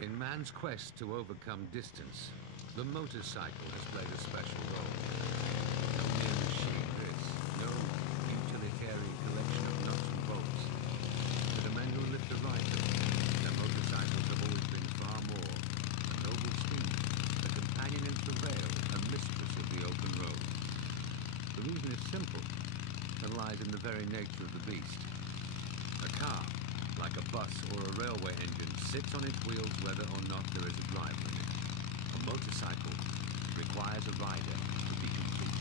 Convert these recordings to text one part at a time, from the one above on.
In man's quest to overcome distance, the motorcycle has played a special role. No mere machine this, no utilitarian collection of nuts and bolts. For the men who live to ride them, their motorcycles have always been far more. A noble steed, a companion in travail, a mistress of the open road. The reason is simple, and lies in the very nature of the beast. A car, like a bus or a railway engine, sits on its wheels whether or not there is a drive limit. A motorcycle requires a rider to be complete.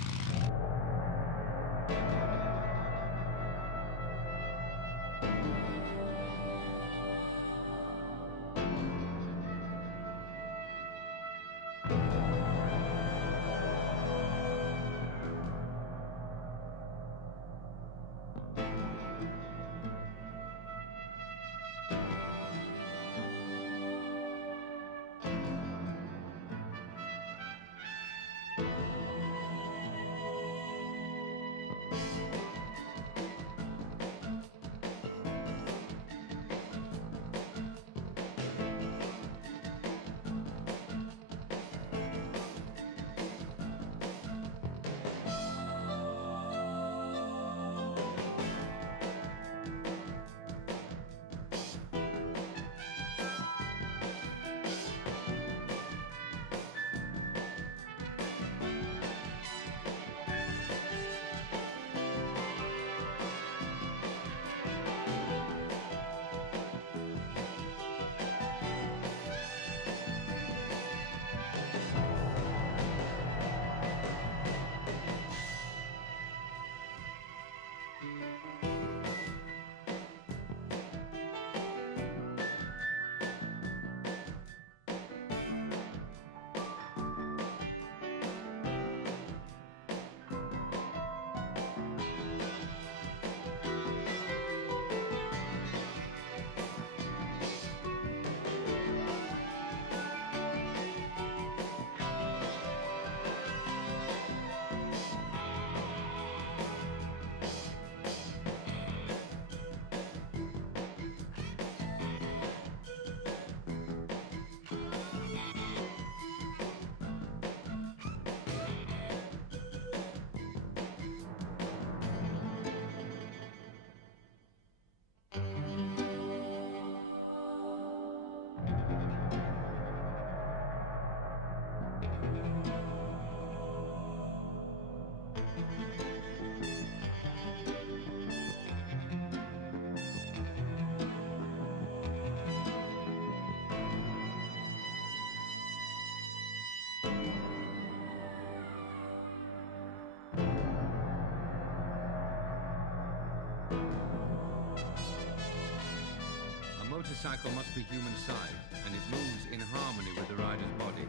A motorcycle must be human-sized, and it moves in harmony with the rider's body.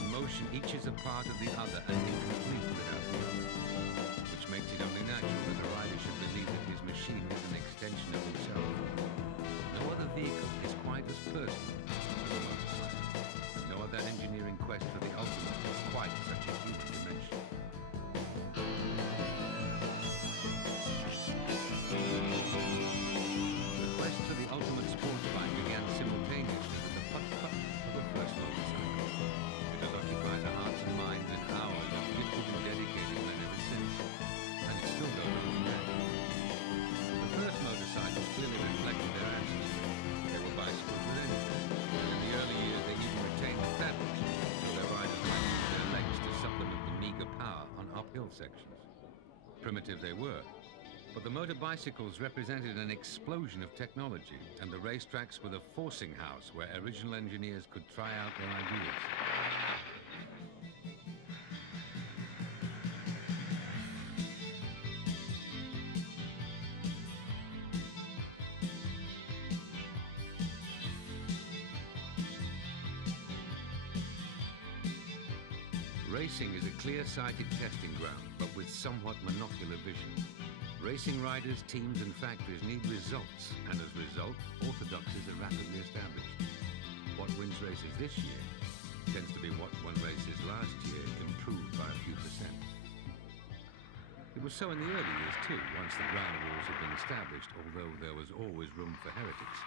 In motion, each is a part of the other and incomplete without the other, which makes it only natural that the rider should believe that his machine is an extension of himself. No other vehicle is quite as personal as a motorcycle. No other engineering quest for the ultimate has quite such a human dimension. For the ultimate sports bike began simultaneously with the putt-putt of the first motorcycle. It has occupied the hearts and minds and hours of gifted and dedicated men ever since, and it still goes on today. The first motorcycles clearly reflected their ancestry. They were bicycles with engines, and in the early years they even retained the pedals, so their riders might use their legs to supplement the meager power on uphill sections. Primitive they were, but the motor bicycles represented an explosion of technology, and the racetracks were the forcing house where original engineers could try out their ideas. Racing is a clear-sighted testing ground, but with somewhat monocular vision. Racing riders, teams and factories need results, and as a result, orthodoxies are rapidly established. What wins races this year tends to be what won races last year, improved by a few percent. It was so in the early years too, once the ground rules had been established, although there was always room for heretics.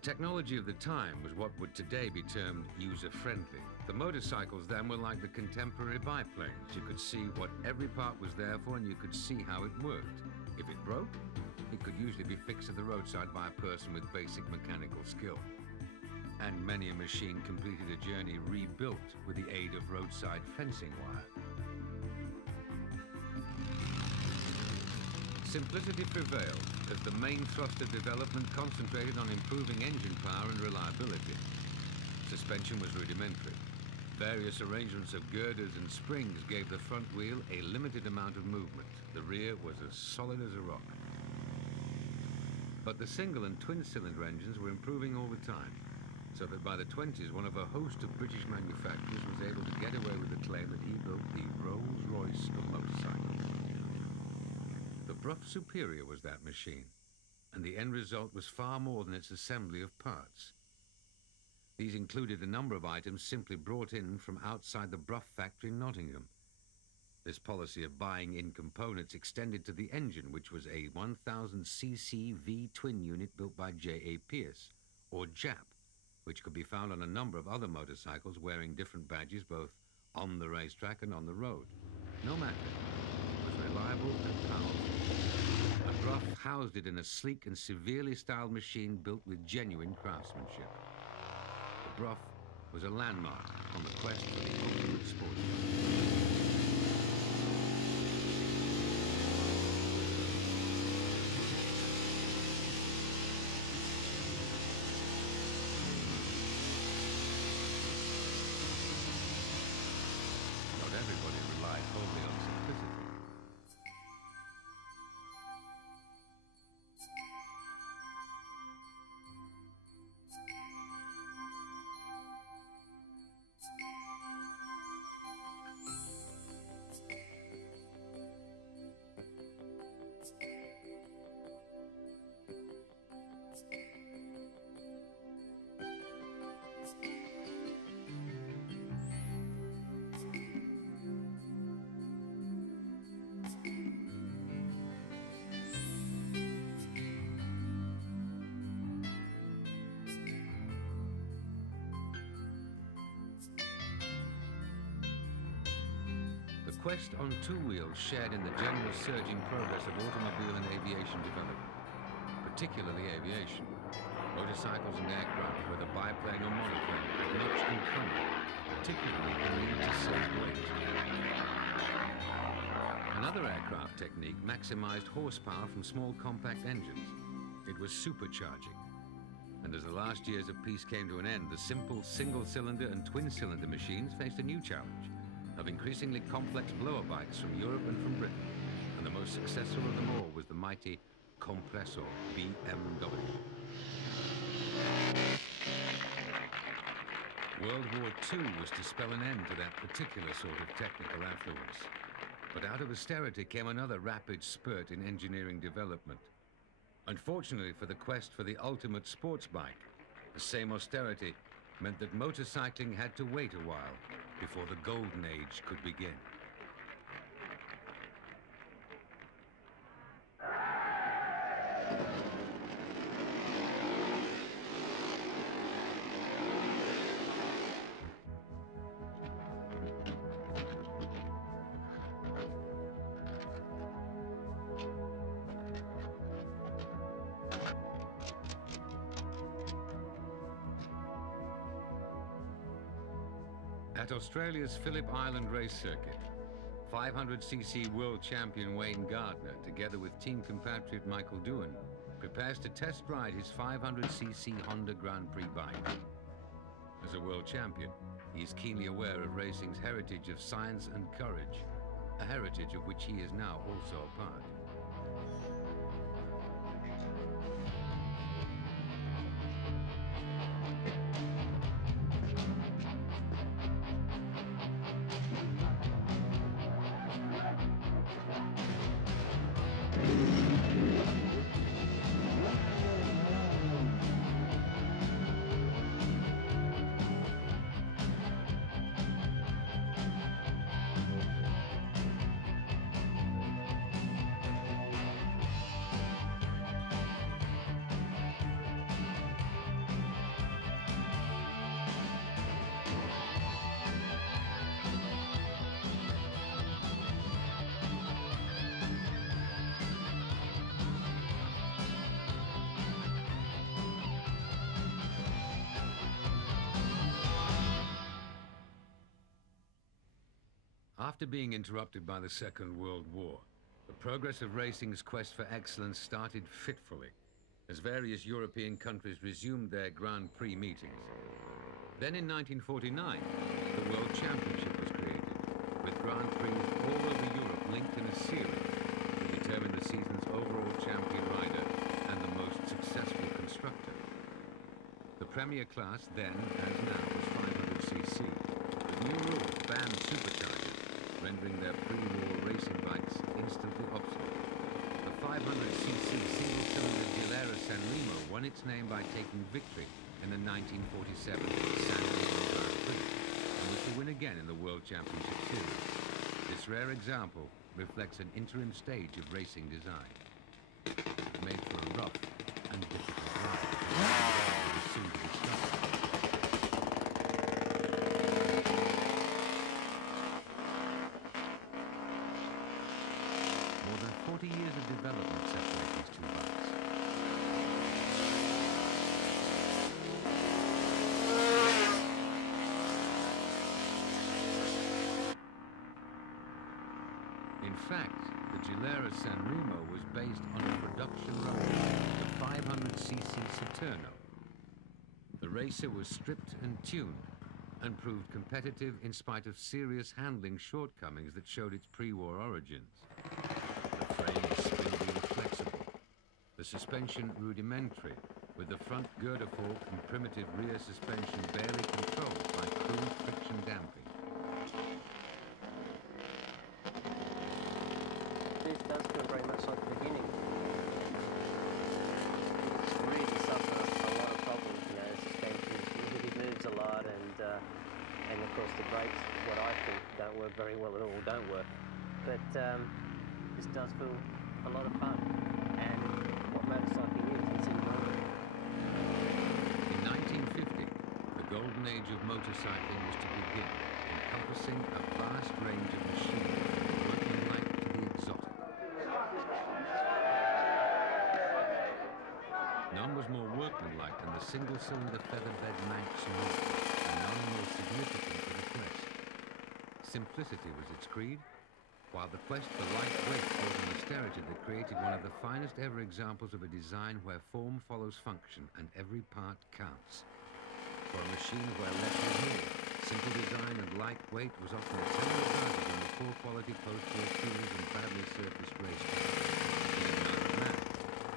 The technology of the time was what would today be termed user-friendly. The motorcycles then were like the contemporary biplanes. You could see what every part was there for, and you could see how it worked. If it broke, it could usually be fixed at the roadside by a person with basic mechanical skill. And many a machine completed a journey rebuilt with the aid of roadside fencing wire. Simplicity prevailed as the main thrust of development concentrated on improving engine power and reliability. Suspension was rudimentary. Various arrangements of girders and springs gave the front wheel a limited amount of movement. The rear was as solid as a rock. But the single and twin-cylinder engines were improving all the time, so that by the 20s, one of a host of British manufacturers was able to get away with the claim that he built the Rolls-Royce of motorcycles. The Brough Superior was that machine, and the end result was far more than its assembly of parts. These included a number of items simply brought in from outside the Brough factory in Nottingham. This policy of buying in components extended to the engine, which was a 1000cc V-twin unit built by J.A. Pierce, or JAP, which could be found on a number of other motorcycles wearing different badges both on the racetrack and on the road. No matter, it was reliable and powerful. And Brough housed it in a sleek and severely styled machine built with genuine craftsmanship. The Brough was a landmark on the quest for the ultimate sport. Not everybody relied wholly on simplicity. The quest on two wheels shared in the general surging progress of automobile and aviation development, particularly aviation. Motorcycles and aircraft, whether biplane or monoplane, had much in common, particularly the need to save weight. Another aircraft technique maximized horsepower from small compact engines. It was supercharging. And as the last years of peace came to an end, the simple single-cylinder and twin-cylinder machines faced a new challenge of increasingly complex blower bikes from Europe and from Britain, and the most successful of them all was the mighty Compressor BMW. World War II was to spell an end to that particular sort of technical affluence. But out of austerity came another rapid spurt in engineering development. Unfortunately for the quest for the ultimate sports bike, the same austerity meant that motorcycling had to wait a while before the golden age could begin. At Australia's Phillip Island race circuit, 500cc world champion Wayne Gardner, together with team compatriot Michael Doohan, prepares to test ride his 500cc Honda Grand Prix bike. As a world champion, he is keenly aware of racing's heritage of science and courage, a heritage of which he is now also a part. After being interrupted by the Second World War, the progress of racing's quest for excellence started fitfully, as various European countries resumed their Grand Prix meetings. Then in 1949, the World Championship was created, with Grand Prix all over Europe linked in a series to determine the season's overall champion rider and the most successful constructor. The Premier class then, as now, was 500cc, with new rules banned superchargers, rendering their pre-war racing bikes instantly obsolete. The 500cc single-cylinder Gilera San Remo won its name by taking victory in the 1947 San Remo Grand Prix, and was to win again in the World Championship Series. This rare example reflects an interim stage of racing design. Made for a rough and difficult ride, it was soon to be stopped. More than 40 years of development separate these two bikes. In fact, the Gilera San Remo was based on a production rubber, the 500cc Saturno. The racer was stripped and tuned, and proved competitive in spite of serious handling shortcomings that showed its pre-war origins. The frame is spindly and flexible, the suspension rudimentary, with the front girder fork and primitive rear suspension barely controlled by crude friction damping. This does feel very much like the beginning. It's really suffer a lot of problems, you know, suspension really moves a lot, and of course the brakes, what I think don't work very well at all, don't work. But this does feel a lot of fun, and what motorcycling is, it's enjoyable. In 1950, the golden age of motorcycling was to begin, encompassing a vast range of machinery from the workmanlike to the exotic. None was more workmanlike than the single-cylinder featherbed Manx Norton, and none more significant for the quest. Simplicity was its creed, while the quest for lightweight brought an austerity that created one of the finest ever examples of a design where form follows function and every part counts. For a machine where less was more, simple design and lightweight was often a tender advantage in the poor quality post-war fuels and badly surfaced racetracks.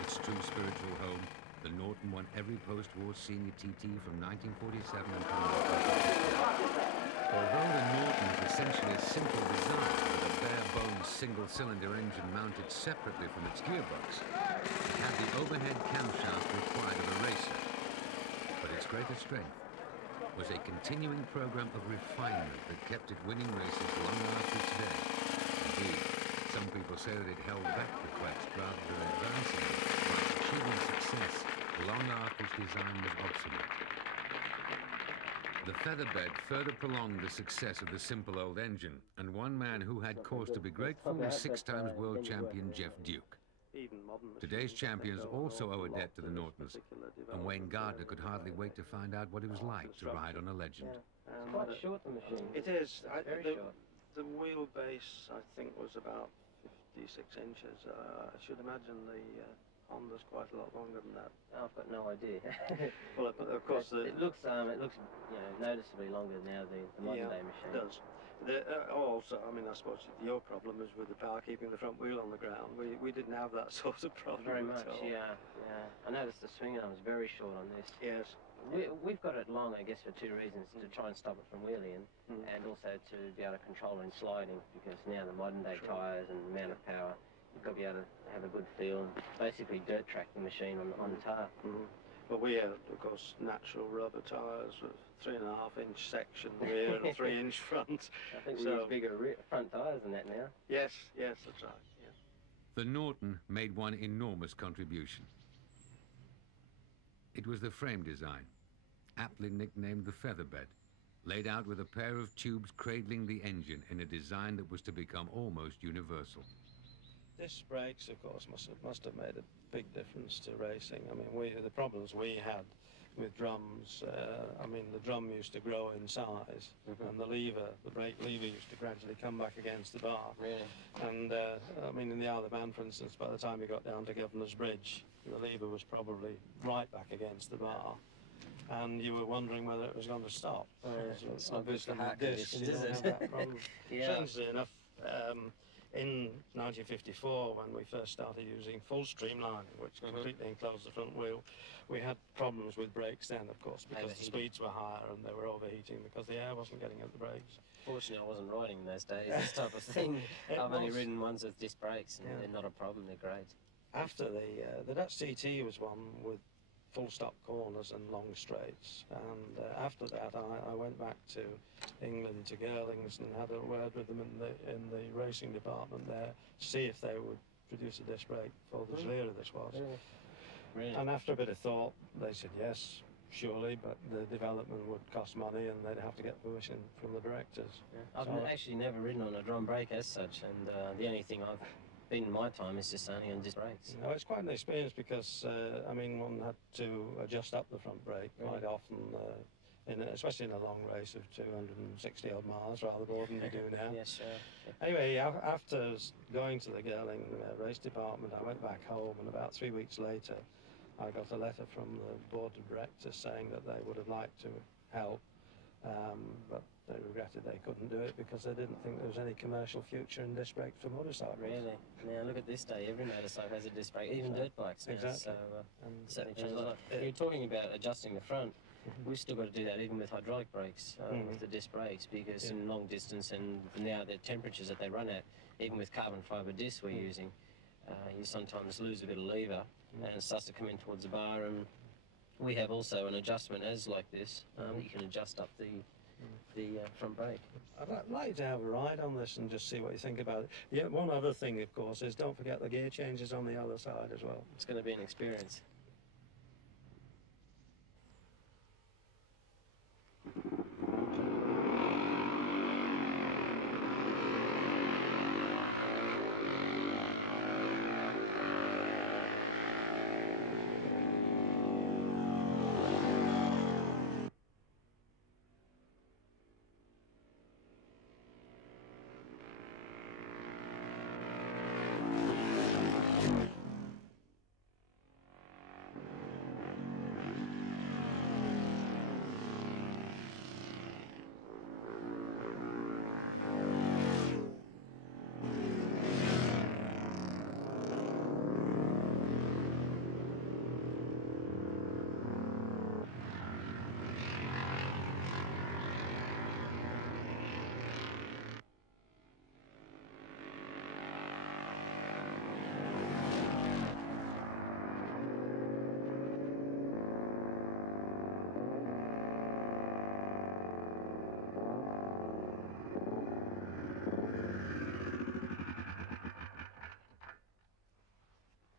Its true spiritual home, the Norton won every post-war senior TT from 1947 until 1950. Although the Norton is essentially a simple design with a bare-bones single-cylinder engine mounted separately from its gearbox, it had the overhead camshaft required of a racer. But its greatest strength was a continuing program of refinement that kept it winning races long after its day. Indeed, some people say that it held back the quest rather than advancing it by achieving success long after its design was obsolete. The featherbed further prolonged the success of the simple old engine, and one man who had cause to be grateful was six-times world champion Jeff Duke. Today's champions also owe a debt to the Nortons, and Wayne Gardner could hardly wait to find out what it was like to ride on a legend. It's quite short, the machine. It is. Very short. The wheelbase, I think, was about 56 inches. I should imagine the Honda's quite a lot longer than that. I've got no idea. Well, of course, it looks you know, noticeably longer now, the modern day machine. It does. Also, I mean, I suppose your problem is with the power keeping the front wheel on the ground. We didn't have that sort of problem. Very much, at all. yeah. I noticed the swing arm was very short on this. Yes. We've got it long, I guess, for two reasons: to try and stop it from wheeling, and also to be able to control it in sliding. Because now the modern day tyres and the amount of power, you've got to be able to have a good feel. Basically, dirt track the machine on tar. But we had, of course, natural rubber tyres with 3.5-inch section rear and 3-inch front. I think we use bigger front tyres than that now. Yes, that's right. Yeah. The Norton made one enormous contribution. It was the frame design, aptly nicknamed the featherbed, laid out with a pair of tubes cradling the engine in a design that was to become almost universal. Disc brakes, of course, must have made a big difference to racing. I mean, the problems we had, with drums. I mean, the drum used to grow in size, and the lever, the brake lever, used to gradually come back against the bar. Really? And I mean, in the Isle of Man, for instance, by the time you got down to Governor's Bridge, the lever was probably right back against the bar, and you were wondering whether it was going to stop. It's not good for Obviously, heart the discs, conditions, you is don't it? have that problem. Yeah. Strangely enough, in 1954, when we first started using full streamlining, which completely enclosed the front wheel, we had problems with brakes then, of course, because the speeds were higher and they were overheating because the air wasn't getting at the brakes. Fortunately, I wasn't riding in those days, this type of thing. I've only ridden ones with disc brakes, and they're not a problem, they're great. After the Dutch CT was one with full stop corners and long straights, and after that I went back to England, to Girlings, and had a word with them in the racing department there to see if they would produce a disc brake for the Gilera this was. Really? And after a bit of thought, they said yes, surely, but the development would cost money and they'd have to get permission from the directors. I've actually never ridden on a drum brake as such, and the only thing I've been in my time is just only on disc brakes. No, it's quite an experience because, I mean, one had to adjust up the front brake quite often, especially in a long race of 260 odd miles, rather more than you do now. Yes, sure. Anyway, after going to the Girling race department, I went back home, and about 3 weeks later, I got a letter from the board of directors saying that they would have liked to help, but they regretted they couldn't do it because they didn't think there was any commercial future in disc brakes for motorcycles. Really? Now look at this day, every motorcycle has a disc brake, even dirt bikes now. Exactly. So certainly changed a lot. You're talking about adjusting the front. We've still got to do that even with hydraulic brakes, with the disc brakes, because in long distance and now the temperatures that they run at, even with carbon fibre discs we're using, you sometimes lose a bit of lever and it starts to come in towards the bar. And we have also an adjustment as like this, you can adjust up the front brake. I'd like to have a ride on this and just see what you think about it. Yeah, one other thing, of course, is don't forget the gear changes on the other side as well. It's going to be an experience.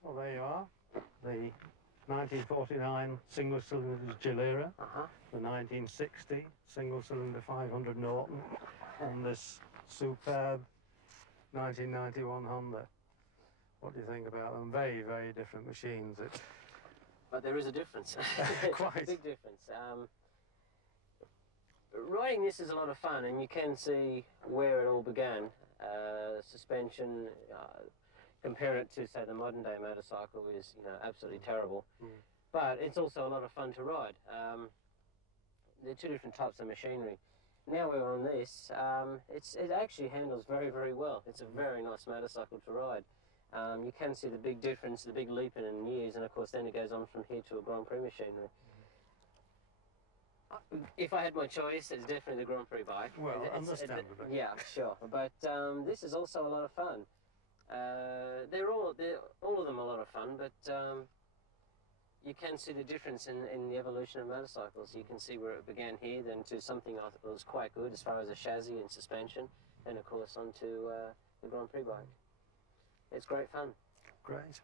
Well, there you are. The 1949 single-cylinder Gilera, the 1960 single-cylinder 500 Norton, and this superb 1991 Honda. What do you think about them? Very, very different machines. But there is a difference. Quite. A big difference. Riding this is a lot of fun, and you can see where it all began. Suspension, compare it to, say, the modern day motorcycle is, absolutely terrible. But it's also a lot of fun to ride. They're two different types of machinery. Now we're on this, it actually handles very, very well. It's a very nice motorcycle to ride. You can see the big difference, the big leap in years, and of course then it goes on from here to a Grand Prix machinery. If I had my choice, it's definitely the Grand Prix bike. Well, understandably. Yeah, sure. But this is also a lot of fun. All of them are a lot of fun, but you can see the difference in the evolution of motorcycles. You can see where it began here, then to something that was quite good as far as a chassis and suspension, and of course onto the Grand Prix bike. It's great fun. Great.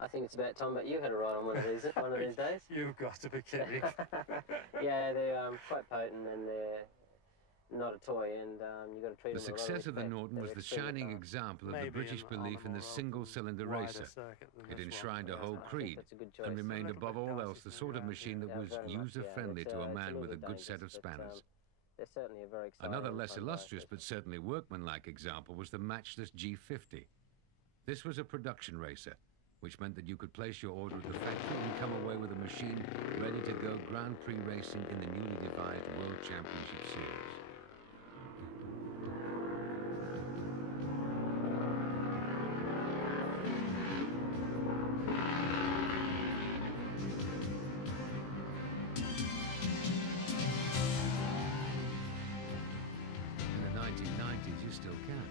I think it's about time that you had a ride on one of these days. You've got to be kidding. Yeah, they're quite potent, and not a toy, and you've got to treat The them with a lot success of the respect. Norton They're was the extremely shining fast. example of the Maybe British on belief a in the more single-cylinder open, wider racer. circuit than It this enshrined one. a whole I think creed that's a good and choice. remained A little above bit all dicey else the to sort of go, machine that Yeah, was very much, yeah. user-friendly It's, to a it's man little with a bit good set dangerous, of but, spanners. they're certainly a very exciting Another and less fun illustrious bicycle. but certainly workmanlike example was the matchless G50. This was a production racer, which meant that you could place your order at the factory and come away with a machine ready to go Grand Prix racing in the newly devised World Championship Series. In the 1990s, you still can.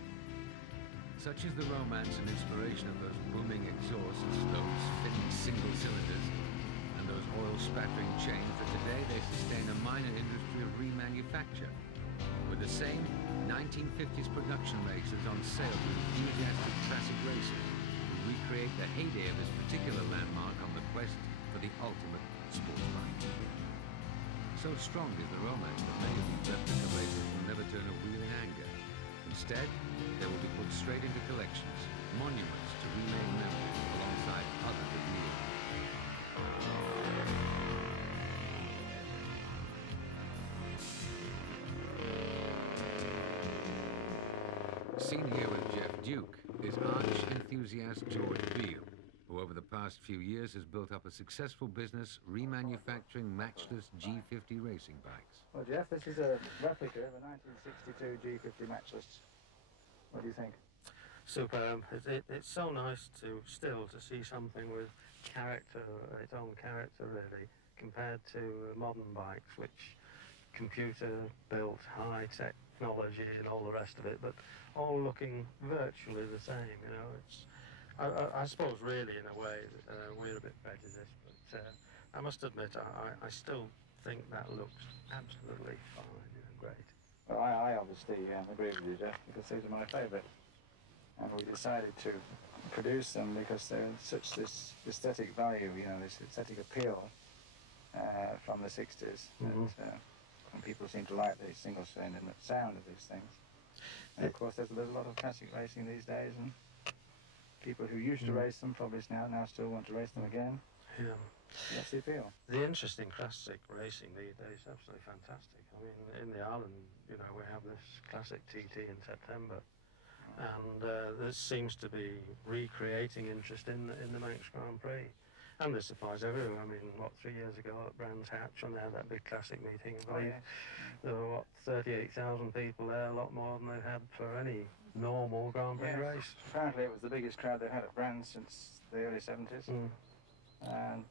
Such is the romance and inspiration of those booming exhausts, those fitting single cylinders, and those oil-spattering chains that today they sustain a minor industry of remanufacture, with the same 1950s production racers on sale to enthusiastic classic racers who recreate the heyday of this particular landmark on the quest for the ultimate sports bike. So strong is the romance that many of these replica racers will never turn a wheel in anger. Instead, they will be put straight into collections, monuments to remain memories alongside others that need it. Seen here with Jeff Duke is arch enthusiast George Beale, who over the past few years has built up a successful business remanufacturing matchless G50 racing bikes. Well, Jeff, this is a replica of a 1962 G50 matchless. What do you think? Superb. It's so nice to see something with character, its own character really, compared to modern bikes, which computer-built, high technology and all the rest of it, but all looking virtually the same. You know, it's. I suppose really in a way we're a bit prejudiced, but I must admit I still think that looks absolutely fine and great. Well, I obviously agree with you, Jeff, because these are my favourite. And we decided to produce them because they're such this aesthetic value, you know, this aesthetic appeal from the 60s. Mhm. That, and people seem to like the single-cylinder sound of these things. And of course, there's a lot of classic racing these days, and people who used to race them probably now still want to race them again. Yeah. That's the appeal. The interesting classic racing these days is absolutely fantastic. I mean, in the island, you know, we have this classic TT in September, and there seems to be recreating interest in the Manx Grand Prix. And this surprised everyone. I mean, 3 years ago at Brands Hatch, when they had that big classic meeting, I believe there were, 38,000 people there, a lot more than they've had for any normal Grand Prix race. Apparently it was the biggest crowd they've had at Brands since the early 70s. Mm. And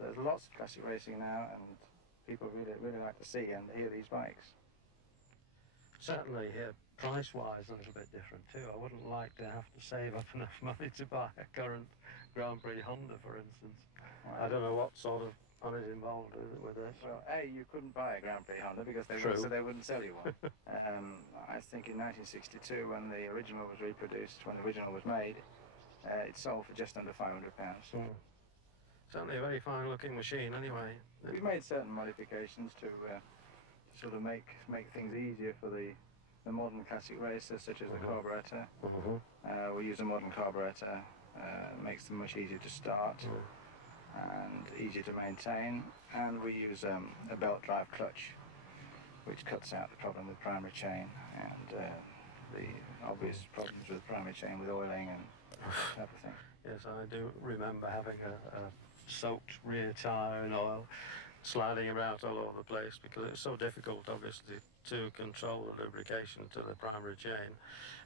there's lots of classic racing now, and people really like to see and hear these bikes. Certainly, price-wise, a little bit different too. I wouldn't like to have to save up enough money to buy a current Grand Prix Honda, for instance. I don't know what sort of money is involved with this. Well, you couldn't buy a Grand Prix Honda because they wouldn't sell you one. I think in 1962, when the original was reproduced, when the original was made, it sold for just under £500. Mm. Certainly a very fine-looking machine, anyway. We've made certain modifications to sort of make things easier for the modern classic racers, such as the carburettor. We use a modern carburettor, makes them much easier to start and easier to maintain. And we use a belt drive clutch, which cuts out the problem with primary chain and the obvious problems with primary chain with oiling and that type of thing. Yes, I do remember having a soaked rear tyre in oil, sliding about all over the place because it's so difficult, obviously, to control the lubrication to the primary chain.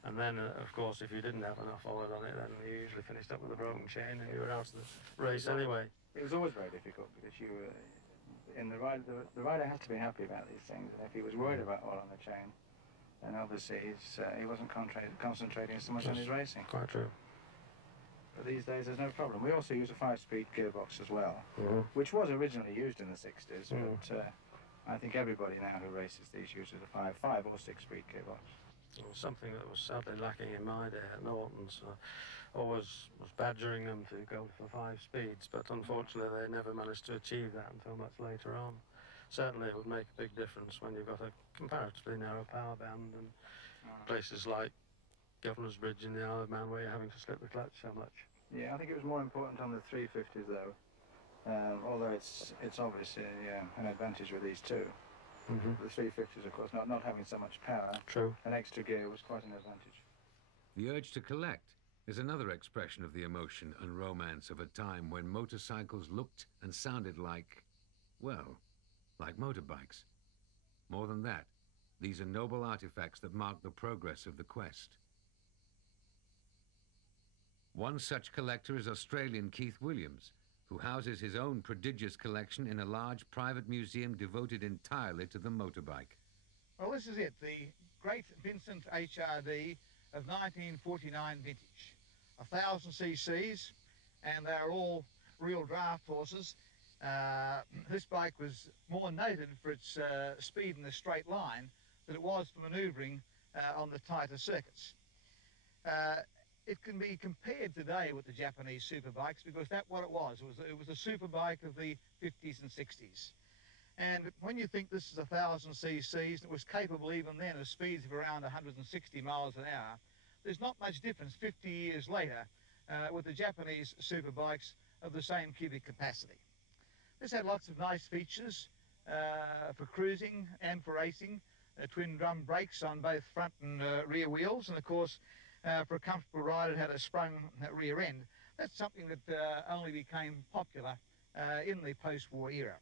And then, of course, if you didn't have enough oil on it, then you usually finished up with a broken chain and you were out of the race anyway. It was always very difficult because you were in the rider had to be happy about these things. And if he was worried about oil on the chain, then obviously he wasn't concentrating so much on his racing. Quite true. But these days there's no problem. We also use a 5-speed gearbox as well, which was originally used in the 60s, but I think everybody now who races these uses a 5 or 6-speed gearbox. It was something that was sadly lacking in my day at Norton's. Always was badgering them to go for 5 speeds, but unfortunately they never managed to achieve that until much later on. certainly it would make a big difference when you've got a comparatively narrow power band and places like Governor's Bridge in the Isle of Man where you're having to slip the clutch so much. Yeah, I think it was more important on the 350s though, although it's obviously an advantage with these too. The 350s, of course, not having so much power, True. an extra gear was quite an advantage. The urge to collect is another expression of the emotion and romance of a time when motorcycles looked and sounded like, well, like motorbikes. More than that, these are noble artifacts that mark the progress of the quest. One such collector is Australian Keith Williams, who houses his own prodigious collection in a large private museum devoted entirely to the motorbike. Well, this is it, the Great Vincent HRD of 1949 vintage. 1,000 cc's, and they're all real draft horses. This bike was more noted for its speed in a straight line than it was for manoeuvring on the tighter circuits. It can be compared today with the Japanese superbikes because that's what it was. It was a superbike of the 50s and 60s. And when you think this is 1,000 cc's, and it was capable even then of speeds of around 160 miles an hour, there's not much difference 50 years later with the Japanese superbikes of the same cubic capacity. This had lots of nice features for cruising and for racing, twin drum brakes on both front and rear wheels, and of course for a comfortable ride it had a sprung rear end. That's something that only became popular in the post-war era.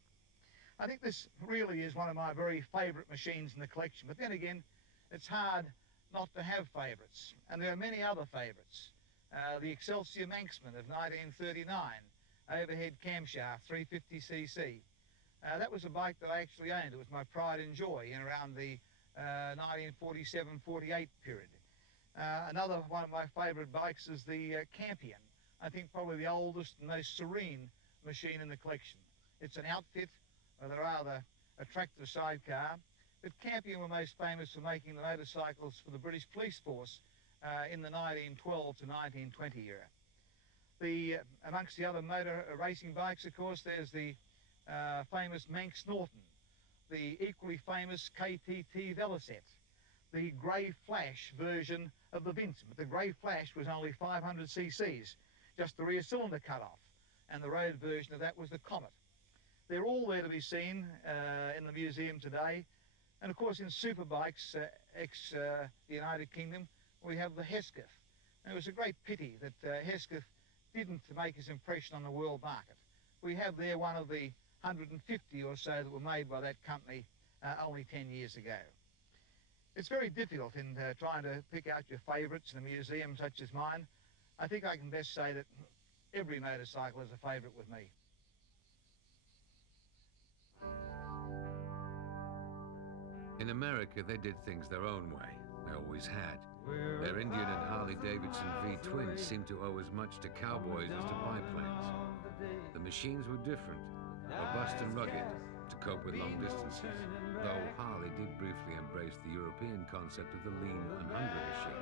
I think this really is one of my very favourite machines in the collection, but then again it's hard not to have favourites, and there are many other favourites. The Excelsior Manxman of 1939, overhead camshaft, 350cc. That was a bike that I actually owned. It was my pride and joy in around the 1947-48 period. Another one of my favourite bikes is the Campion. I think probably the oldest and most serene machine in the collection. It's an outfit with a rather attractive sidecar, but Campion were most famous for making the motorcycles for the British Police Force in the 1912 to 1920 era. Amongst the other motor racing bikes, of course, there's the famous Manx Norton, the equally famous KTT Velocette, the Grey Flash version of the Vincent. The Grey Flash was only 500 cc's, just the rear cylinder cut off, and the road version of that was the Comet. They're all there to be seen in the museum today. And of course in superbikes, the United Kingdom, we have the Hesketh. And it was a great pity that Hesketh didn't make his impression on the world market. We have there one of the 150 or so that were made by that company only 10 years ago. It's very difficult in trying to pick out your favourites in a museum such as mine. I think I can best say that every motorcycle is a favourite with me. In America, they did things their own way. They always had. Their Indian and Harley-Davidson V-twins seemed to owe as much to cowboys as to biplanes. The machines were different, robust and rugged, to cope with long distances, though Harley did briefly embrace the European concept of the lean and hungry machine.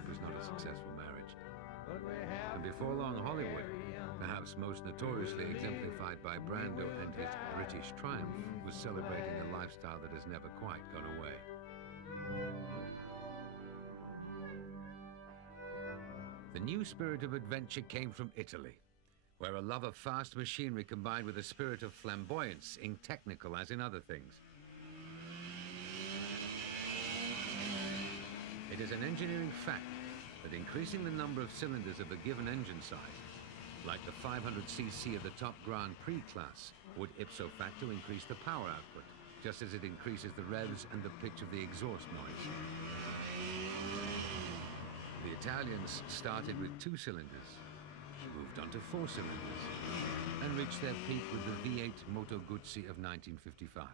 It was not a successful marriage. And before long, Hollywood, perhaps most notoriously exemplified by Brando and his British triumph, was celebrating a lifestyle that has never quite gone away. The new spirit of adventure came from Italy, where a love of fast machinery combined with a spirit of flamboyance in technical as in other things. It is an engineering fact that increasing the number of cylinders of a given engine size, like the 500cc of the top Grand Prix class, would ipso facto increase the power output, just as it increases the revs and the pitch of the exhaust noise. The Italians started with 2 cylinders, moved on to 4 cylinders, and reached their peak with the V8 Moto Guzzi of 1955.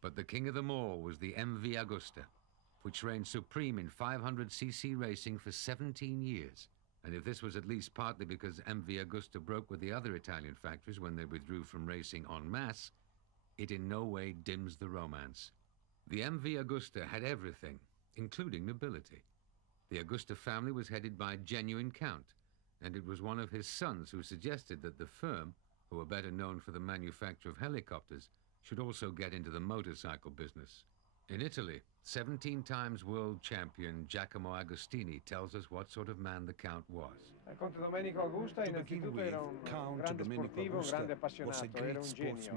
But the king of them all was the MV Agusta, which reigned supreme in 500cc racing for 17 years. And if this was at least partly because MV Agusta broke with the other Italian factories when they withdrew from racing en masse, it in no way dims the romance. The MV Agusta had everything, including nobility. The Agusta family was headed by a genuine count, and it was one of his sons who suggested that the firm who are better known for the manufacture of helicopters, should also get into the motorcycle business. In Italy, 17 times world champion Giacomo Agostini tells us what sort of man the Count was. Conte Domenico Augusta innanzitutto era un grande sportivo, un grande appassionato, era un genio.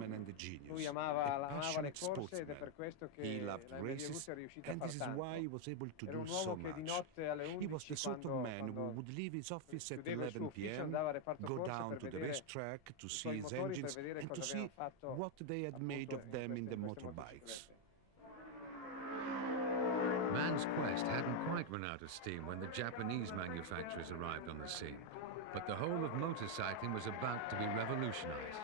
Lui amava le corse ed è per questo che la MV Agusta è riuscita a far tanto. Era un uomo che di notte alle 11 quando chiudeva il suo ufficio andava al reparto corse per vedere i suoi motori, per vedere cosa avevano fatto appunto in queste motociclette. Man's quest hadn't quite run out of steam when the Japanese manufacturers arrived on the scene, but the whole of motorcycling was about to be revolutionized.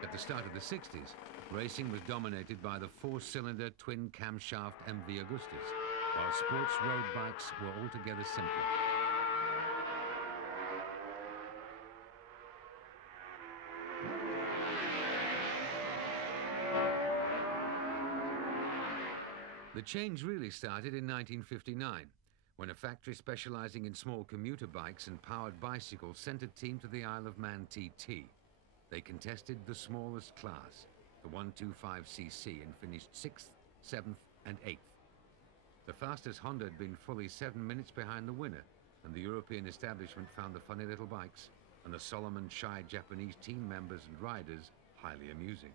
At the start of the 60s, racing was dominated by the four-cylinder twin camshaft MV Agustas, while sports road bikes were altogether simpler. The change really started in 1959, when a factory specializing in small commuter bikes and powered bicycles sent a team to the Isle of Man TT. They contested the smallest class, the 125cc, and finished 6th, 7th, and 8th. The fastest Honda had been fully 7 minutes behind the winner, and the European establishment found the funny little bikes and the solemn and shy Japanese team members and riders highly amusing.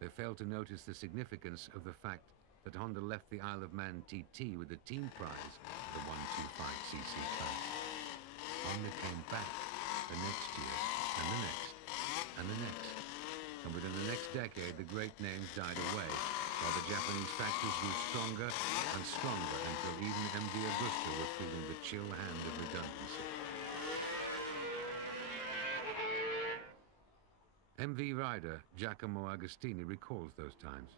They failed to notice the significance of the fact that Honda left the Isle of Man TT with the team prize, the 125cc class. Honda came back the next year, and the next, and the next. And within the next decade, the great names died away, while the Japanese factories grew stronger and stronger until even MV Agusta were feeling the chill hand of redundancy. MV rider Giacomo Agostini recalls those times.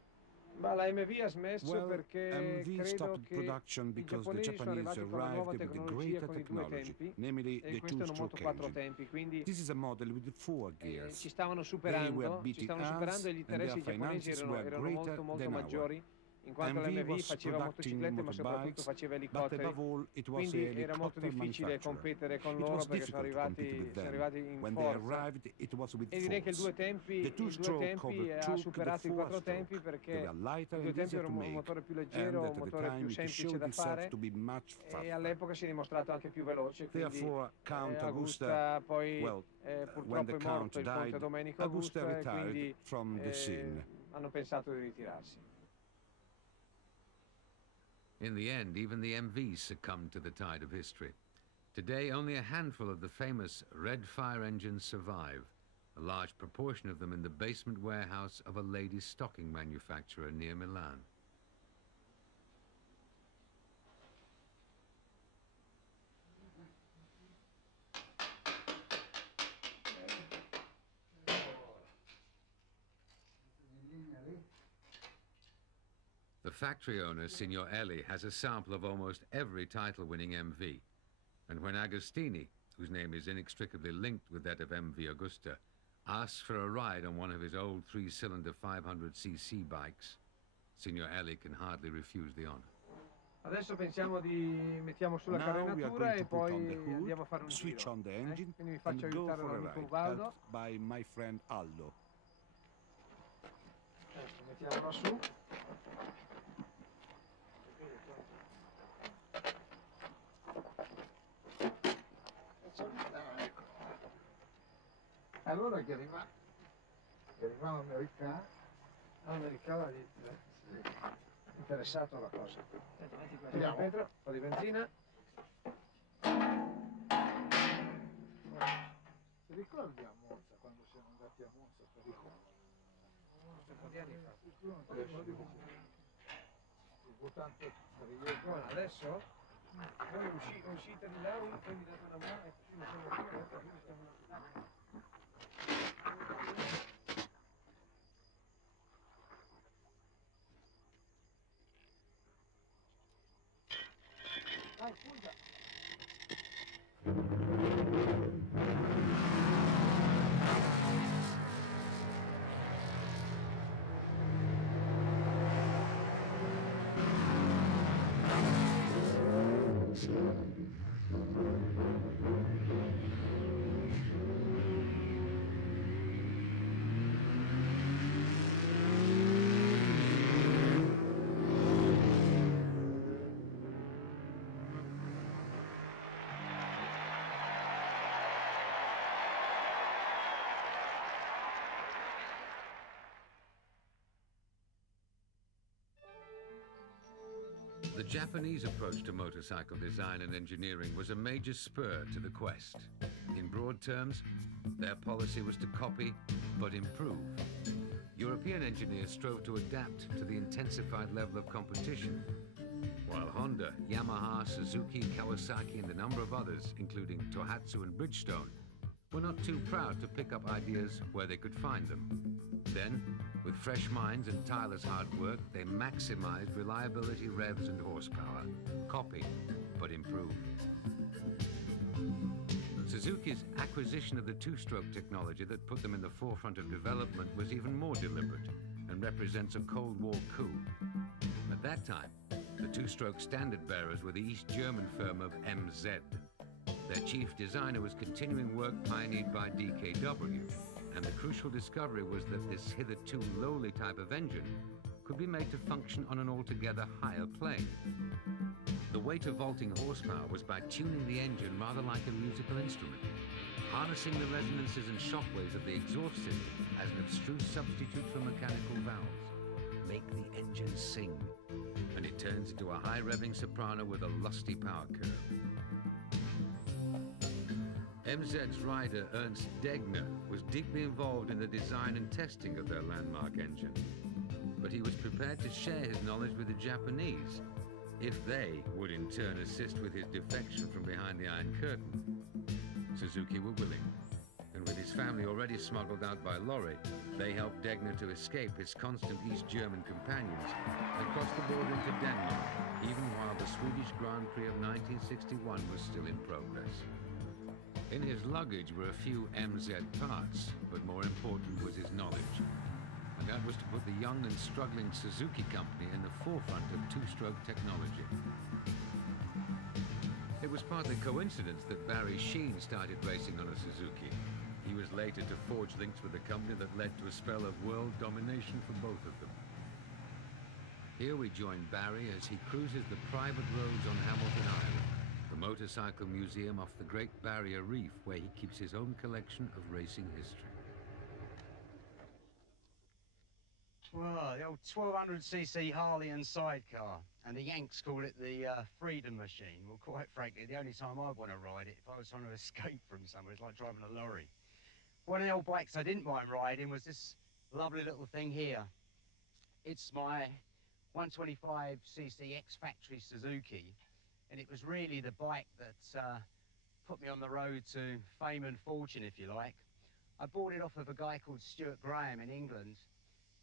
Ma la MV ha smesso perché MV credo stopped che production i because the giapponesi sono Japanese arrivati con la nuova arrived with the tecnologia greater con i due technology, tempi namely e the questo è una moto two-stroke quattro engine. tempi, quindi This is a model with 4 gears. ci stavano They were superando beating us, e gli and their interessi giapponesi finances erano were greater molto than maggiori, ours. in quanto MV l'MV was faceva producing motociclette ma soprattutto motorbikes, faceva but elicotteri, above all it was quindi a era molto helicopter difficile manufacturer. competere con It loro was perché sono difficult to compete with arrivati them. in When they forza. arrived, it was with E direi che force. il due tempi ha superato i quattro tempi perché i due tempi era un motore più leggero, un motore più semplice da fare e all'epoca si è dimostrato anche più veloce, quindi Therefore, Count Augusta poi when purtroppo the è Count morto il conte died, Domenico Augusta Augusta e retired quindi from the scene. hanno pensato di ritirarsi. In the end, even the MVs succumbed to the tide of history. Today, only a handful of the famous red fire engines survive, a large proportion of them in the basement warehouse of a ladies' stocking manufacturer near Milan. The factory owner, Signor Elli, has a sample of almost every title-winning MV. And when Agostini, whose name is inextricably linked with that of MV Agusta, asks for a ride on one of his old three-cylinder 500cc bikes, Signor Elli can hardly refuse the honor. Adesso mettiamo sulla carenatura e poi andiamo a fare un switch giro. on the engine, Quindi vi and faccio go aiutare for a dall'amico ride, Ubaldo. helped by my friend Aldo. Mettiamola su. Allora che arriva l'americano interessato alla cosa. Andiamo. Pedro, un po' di benzina. Ti ricordi a Monza, quando siamo andati a Monza per il Un po' di anni fa. importante per Buono, adesso voi uscite di là, poi mi date una mano e così mi sono qui e così stiamo... Dai, punta! The Japanese approach to motorcycle design and engineering was a major spur to the quest. In broad terms, their policy was to copy but improve. European engineers strove to adapt to the intensified level of competition, while Honda, Yamaha, Suzuki, Kawasaki, and a number of others, including Tohatsu and Bridgestone, were not too proud to pick up ideas where they could find them. Then, with fresh minds and tireless hard work, they maximized reliability, revs, and horsepower. Copy, but improve. Suzuki's acquisition of the two-stroke technology that put them in the forefront of development was even more deliberate and represents a Cold War coup. At that time, the two-stroke standard bearers were the East German firm of MZ. Their chief designer was continuing work pioneered by DKW, and the crucial discovery was that this hitherto lowly type of engine could be made to function on an altogether higher plane. The way to vaulting horsepower was by tuning the engine rather like a musical instrument, harnessing the resonances and shockwaves of the exhaust system as an abstruse substitute for mechanical valves. Make the engine sing, and it turns into a high-revving soprano with a lusty power curve. MZ's rider Ernst Degner was deeply involved in the design and testing of their landmark engine, but he was prepared to share his knowledge with the Japanese if they would in turn assist with his defection from behind the Iron Curtain. Suzuki were willing, and with his family already smuggled out by lorry, they helped Degner to escape his constant East German companions and cross the border into Denmark, even while the Swedish Grand Prix of 1961 was still in progress. In his luggage were a few MZ parts, but more important was his knowledge. And that was to put the young and struggling Suzuki company in the forefront of two-stroke technology. It was partly coincidence that Barry Sheene started racing on a Suzuki. He was later to forge links with the company that led to a spell of world domination for both of them. Here we join Barry as he cruises the private roads on Hamilton Island, the motorcycle museum off the Great Barrier Reef, where he keeps his own collection of racing history. Well, the old 1200cc Harley and sidecar, and the Yanks call it the Freedom Machine. Well, quite frankly, the only time I'd want to ride it, if I was trying to escape from somewhere, it's like driving a lorry. One of the old bikes I didn't mind riding was this lovely little thing here. It's my 125cc ex-factory Suzuki, and it was really the bike that put me on the road to fame and fortune, if you like. I bought it off of a guy called Stuart Graham in England.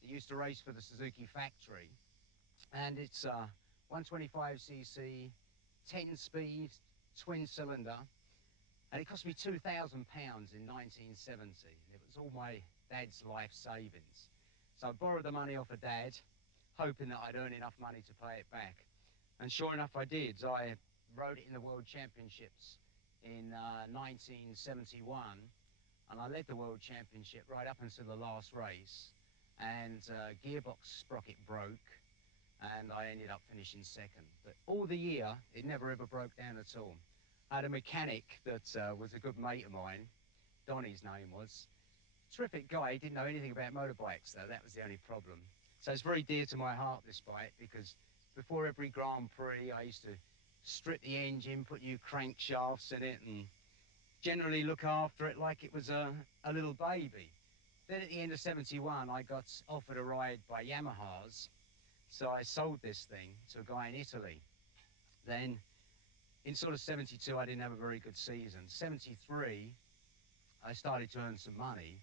He used to race for the Suzuki factory, and it's 125cc, 10-speed, twin-cylinder, and it cost me £2,000 in 1970. It was all my dad's life savings. So I borrowed the money off of Dad, hoping that I'd earn enough money to pay it back. And sure enough, I did. I rode it in the World Championships in 1971, and I led the World Championship right up until the last race. And gearbox sprocket broke, and I ended up finishing second. But all the year, it never ever broke down at all. I had a mechanic that was a good mate of mine. Donny's name was. Terrific guy. He didn't know anything about motorbikes, though. That was the only problem. So it's very dear to my heart, this bike, because before every Grand Prix, I used to strip the engine, put new crankshafts in it, and generally look after it like it was a little baby. Then at the end of 71, I got offered a ride by Yamaha's, so I sold this thing to a guy in Italy. Then in sort of 72, I didn't have a very good season. 73, I started to earn some money,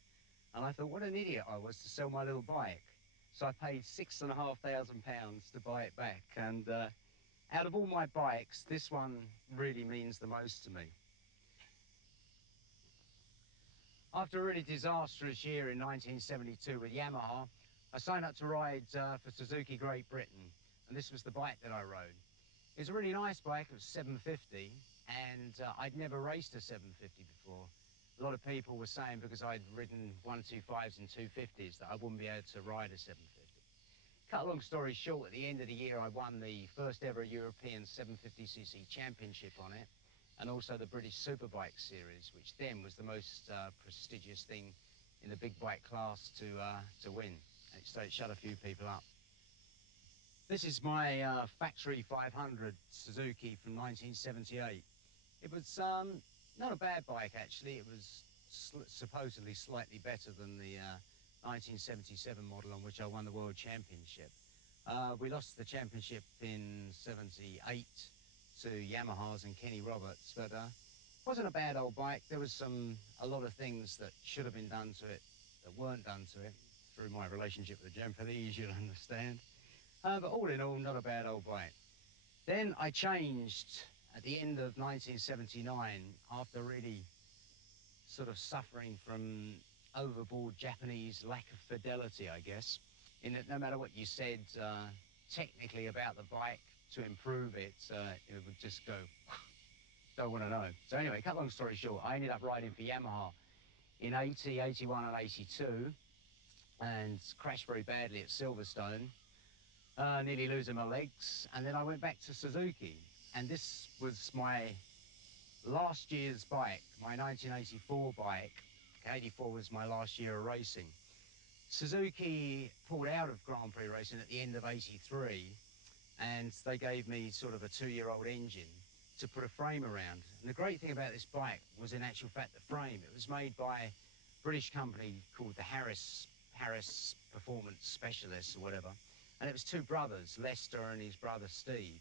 and I thought, what an idiot I was to sell my little bike. So I paid £6,500 to buy it back, and out of all my bikes, this one really means the most to me. After a really disastrous year in 1972 with Yamaha, I signed up to ride for Suzuki Great Britain, and this was the bike that I rode. It was a really nice bike. It was 750, and I'd never raced a 750 before. A lot of people were saying because I'd ridden 125s and 250s that I wouldn't be able to ride a 750. Cut a long story short, at the end of the year I won the first ever European 750cc championship on it, and also the British Superbike Series, which then was the most prestigious thing in the big bike class to win. So it shut a few people up. This is my factory 500 Suzuki from 1978. It was not a bad bike, actually. It was supposedly slightly better than the 1977 model on which I won the World Championship. We lost the championship in 78 to Yamaha's and Kenny Roberts, but wasn't a bad old bike. There was a lot of things that should have been done to it that weren't done to it. Through my relationship with the Japanese, you'll understand. But all in all, not a bad old bike. Then I changed at the end of 1979 after really sort of suffering from overboard Japanese lack of fidelity, I guess, in that no matter what you said technically about the bike to improve it, it would just go, don't want to know. So anyway, cut long story short, I ended up riding for Yamaha in 80, 81 and 82 and crashed very badly at Silverstone, nearly losing my legs, and then I went back to Suzuki, and this was my last year's bike, my 1984 bike. 84 was my last year of racing. Suzuki pulled out of Grand Prix racing at the end of 83, and they gave me sort of a 2-year-old engine to put a frame around. And the great thing about this bike was, in actual fact, the frame. It was made by a British company called the Harris Performance Specialists or whatever. And it was two brothers, Lester and his brother Steve.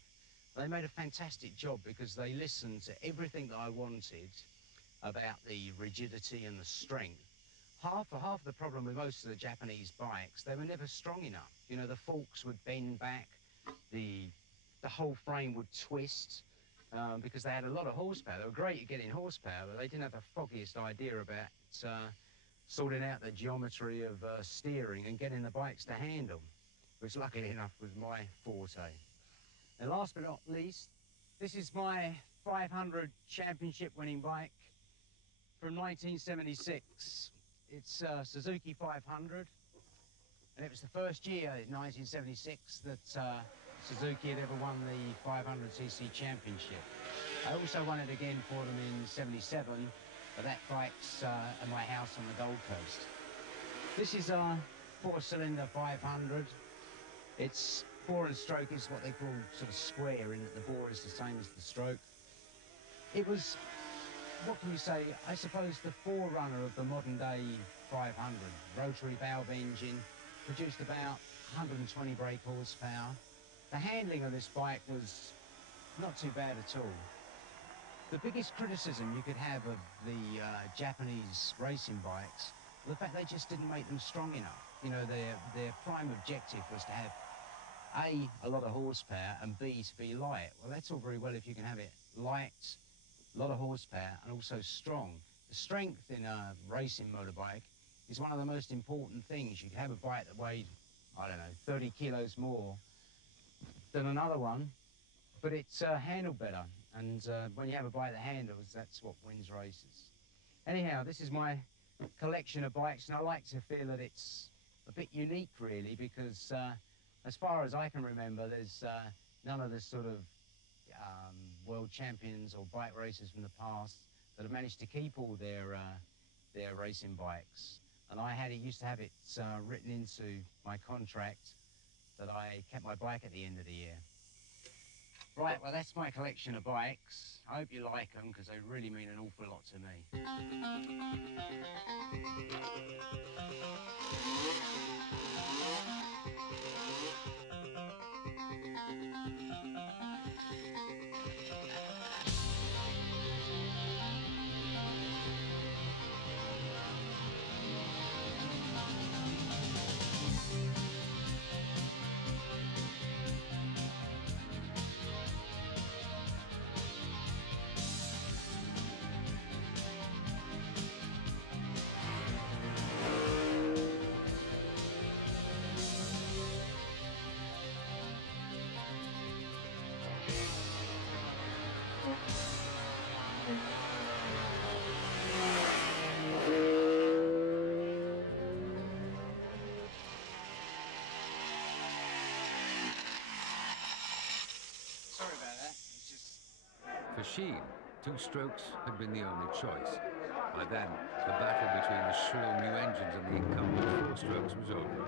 They made a fantastic job because they listened to everything that I wanted about the rigidity and the strength. Half the problem with most of the Japanese bikes, they were never strong enough. You know, the forks would bend back, the whole frame would twist, because they had a lot of horsepower. They were great at getting horsepower, but they didn't have the foggiest idea about sorting out the geometry of steering and getting the bikes to handle, which luckily enough was my forte. And last but not least, this is my 500 championship winning bike from 1976. It's Suzuki 500, and it was the first year in 1976 that Suzuki had ever won the 500cc championship. I also won it again for them in 77, but that bike's at my house on the Gold Coast. This is a 4-cylinder 500. Its bore and stroke is what they call sort of square, in that the bore is the same as the stroke. It was, what can we say, I suppose the forerunner of the modern day 500. Rotary valve engine, produced about 120 brake horsepower. The handling of this bike was not too bad at all. The biggest criticism you could have of the Japanese racing bikes was the fact they just didn't make them strong enough. You know, their prime objective was to have A, lot of horsepower, and B, to be light. Well, that's all very well if you can have it light, a lot of horsepower, and also strong. The strength in a racing motorbike is one of the most important things. You can have a bike that weighed, I don't know, 30 kilos more than another one, but it's handled better. And when you have a bike that handles, that's what wins races. Anyhow, this is my collection of bikes, and I like to feel that it's a bit unique, really, because as far as I can remember, there's none of the sort of world champions or bike racers from the past that have managed to keep all their racing bikes. And I used to have it written into my contract that I kept my bike at the end of the year. Right, well, that's my collection of bikes. I hope you like them, because they really mean an awful lot to me. For Sheen, 2 strokes had been the only choice. By then, the battle between the shrill new engines and the incumbent 4 strokes was over.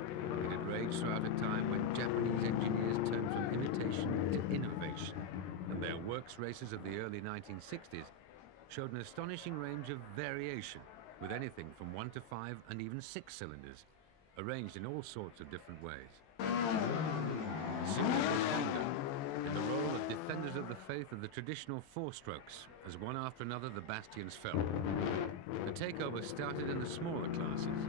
It had raged throughout a time when Japanese engineers turned for MX races of the early 1960s showed an astonishing range of variation, with anything from 1 to 5 and even 6 cylinders, arranged in all sorts of different ways. Suzuki and Honda, in the role of defenders of the faith of the traditional 4-strokes, as one after another the bastions fell. The takeover started in the smaller classes,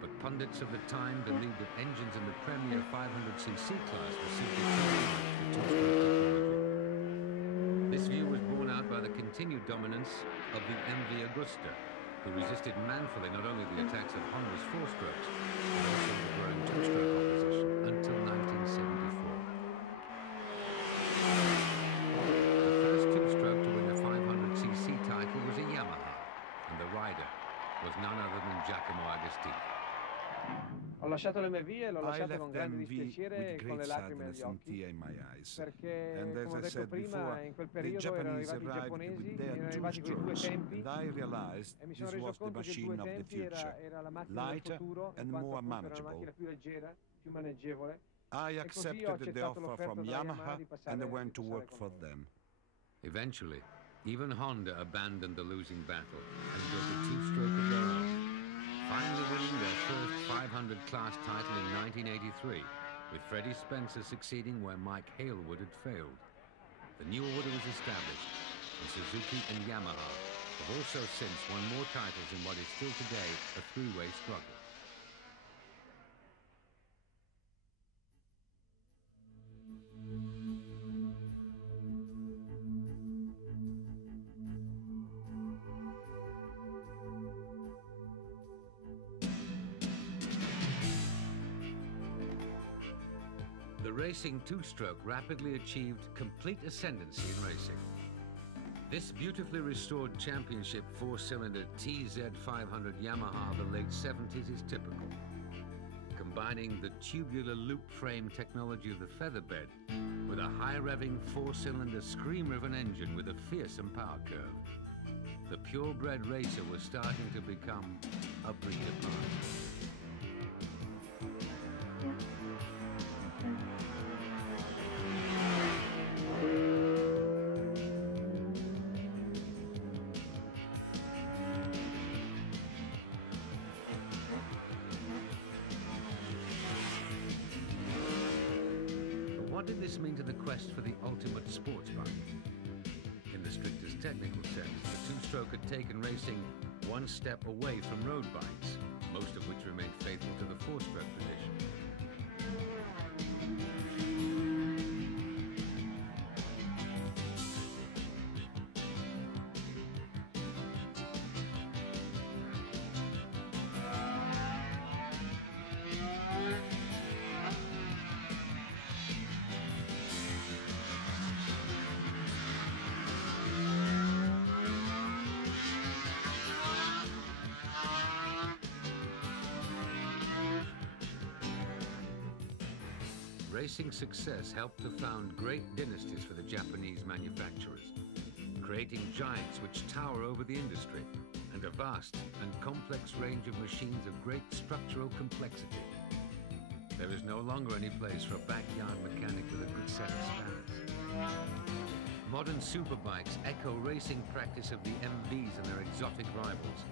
but pundits of the time believed that engines in the premier 500cc class were simply too large for two-stroke technology. This view was borne out by the continued dominance of the MV Agusta, who resisted manfully not only the attacks of Honda's 4-strokes, but also the growing two-stroke opposition until 1974. The first two-stroke to win the 500cc title was a Yamaha, and the rider was none other than Giacomo Agostini. Ho lasciato l'MV e l'ho lasciato con grande dispiacere e con le lacrime agli occhi, perché, come ho detto prima, in quel periodo erano arrivati i giapponesi, erano arrivati con i 2 tempi, e mi sono reso conto che il 2 tempi era la macchina del futuro, in quanto appunto era una macchina più leggera, più maneggevole, e così ho accettato l'offerta della Yamaha di passare con loro. Eventually, even Honda abandoned the losing battle and built a two-stroke of their own, finally winning their first 500 class title in 1983, with Freddie Spencer succeeding where Mike Hailwood had failed. The new order was established, and Suzuki and Yamaha have also since won more titles in what is still today a 3-way struggle. The racing two-stroke rapidly achieved complete ascendancy in racing. This beautifully restored championship 4-cylinder TZ500 Yamaha of the late 70s is typical, combining the tubular loop frame technology of the Featherbed with a high-revving 4-cylinder scream-riven engine with a fearsome power curve. The purebred racer was starting to become a breed apart. What did this mean to the quest for the ultimate sports bike? In the strictest technical sense, the two-stroke had taken racing one step away from road bikes, most of which remained faithful to the 4-stroke tradition. Racing success helped to found great dynasties for the Japanese manufacturers, creating giants which tower over the industry and a vast and complex range of machines of great structural complexity. There is no longer any place for a backyard mechanic with a good set of spanners. Modern superbikes echo racing practice of the MVs and their exotic rivals,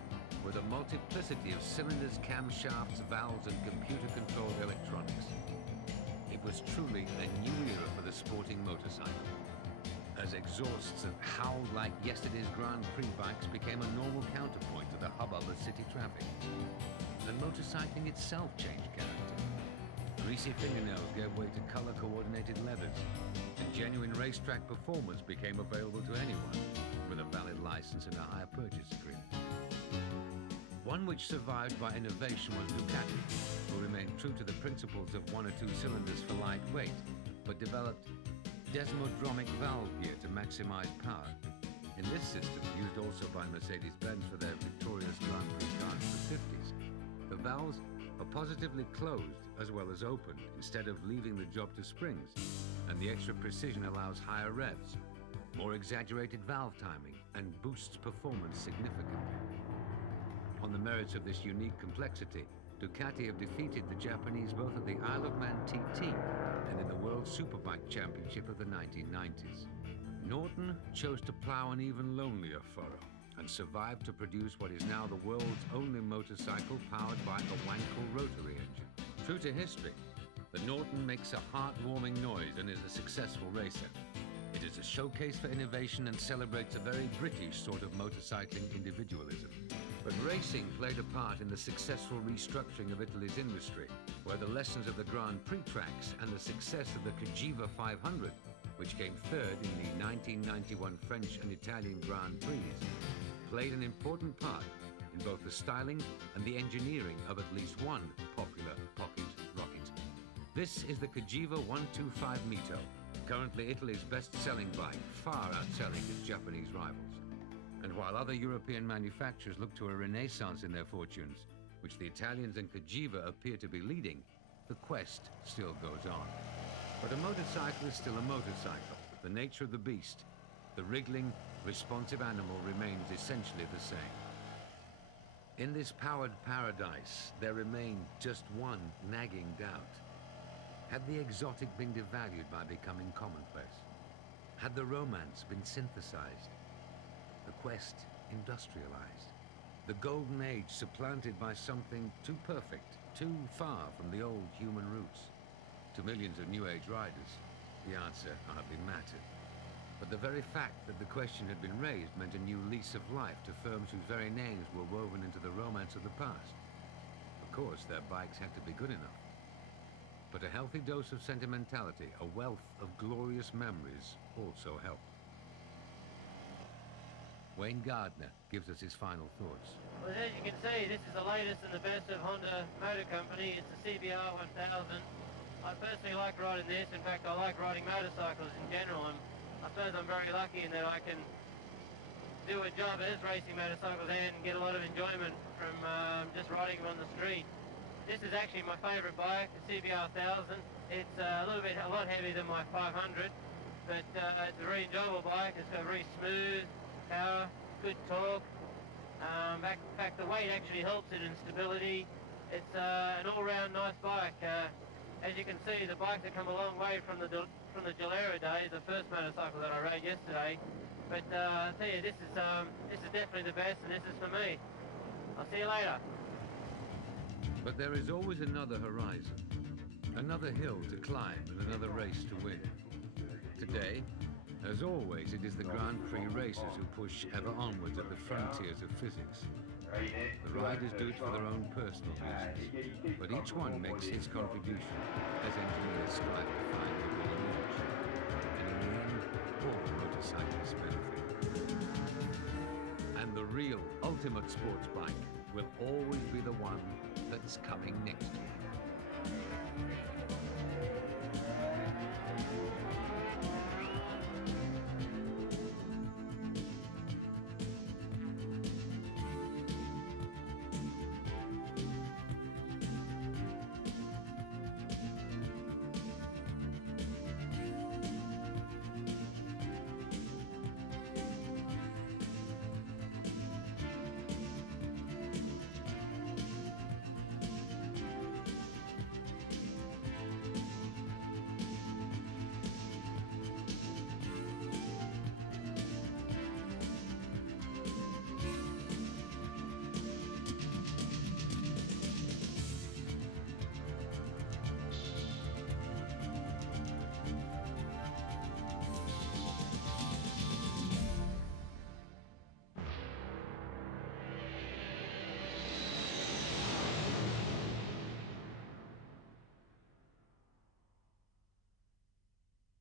with a multiplicity of cylinders, camshafts, valves, and computer-controlled electronics. It was truly a new era for the sporting motorcycle, as exhausts that howled like yesterday's Grand Prix bikes became a normal counterpoint to the hubbub of city traffic. And motorcycling itself changed character. Greasy fingernails gave way to color-coordinated leathers, and genuine racetrack performance became available to anyone with a valid license and a hire purchase agreement. One which survived by innovation was Ducati, who remained true to the principles of 1 or 2 cylinders for lightweight, but developed desmodromic valve gear to maximize power. In this system, used also by Mercedes-Benz for their victorious Grand Prix cars in the 50s, the valves are positively closed as well as opened instead of leaving the job to springs, and the extra precision allows higher revs, more exaggerated valve timing, and boosts performance significantly. On the merits of this unique complexity, Ducati have defeated the Japanese both at the Isle of Man TT and in the World Superbike Championship of the 1990s. Norton chose to plow an even lonelier furrow and survived to produce what is now the world's only motorcycle powered by a Wankel rotary engine. True to history, the Norton makes a heart-warming noise and is a successful racer. It is a showcase for innovation and celebrates a very British sort of motorcycling individualism. But racing played a part in the successful restructuring of Italy's industry, where the lessons of the Grand Prix tracks and the success of the Cagiva 500, which came third in the 1991 French and Italian Grand Prix, played an important part in both the styling and the engineering of at least one popular pocket rocket. This is the Cagiva 125 Mito, currently Italy's best-selling bike, far outselling its Japanese rivals. And while other European manufacturers look to a renaissance in their fortunes, which the Italians and Cagiva appear to be leading, the quest still goes on. But a motorcycle is still a motorcycle. The nature of the beast, the wriggling, responsive animal remains essentially the same. In this powered paradise, there remained just one nagging doubt. Had the exotic been devalued by becoming commonplace? Had the romance been synthesized? The quest industrialized? The golden age supplanted by something too perfect, too far from the old human roots? To millions of new age riders, the answer hardly mattered. But the very fact that the question had been raised meant a new lease of life to firms whose very names were woven into the romance of the past. Of course, their bikes had to be good enough. But a healthy dose of sentimentality, a wealth of glorious memories, also helped. Wayne Gardner gives us his final thoughts. Well, as you can see, this is the latest and the best of Honda Motor Company. It's the CBR 1000. I personally like riding this. In fact, I like riding motorcycles in general. I suppose I'm very lucky in that I can do a job as racing motorcycles and get a lot of enjoyment from just riding them on the street. This is actually my favourite bike, the CBR 1000. It's a lot heavier than my 500, but it's a very enjoyable bike. It's got very smooth power, good torque. In fact, the weight actually helps it in stability. It's an all-round nice bike. As you can see, the bikes have come a long way from the Gilera days, the first motorcycle that I rode yesterday. But I tell you, this is definitely the best, and this is for me. I'll see you later. But there is always another horizon, another hill to climb and another race to win. Today, as always, it is the Grand Prix racers who push ever onwards at the frontiers of physics. The riders do it for their own personal reasons, but each one makes his contribution as engineers strive to find the golden age. And in the end, all motorcyclists benefit. And the real ultimate sports bike will always be the one that's coming next year.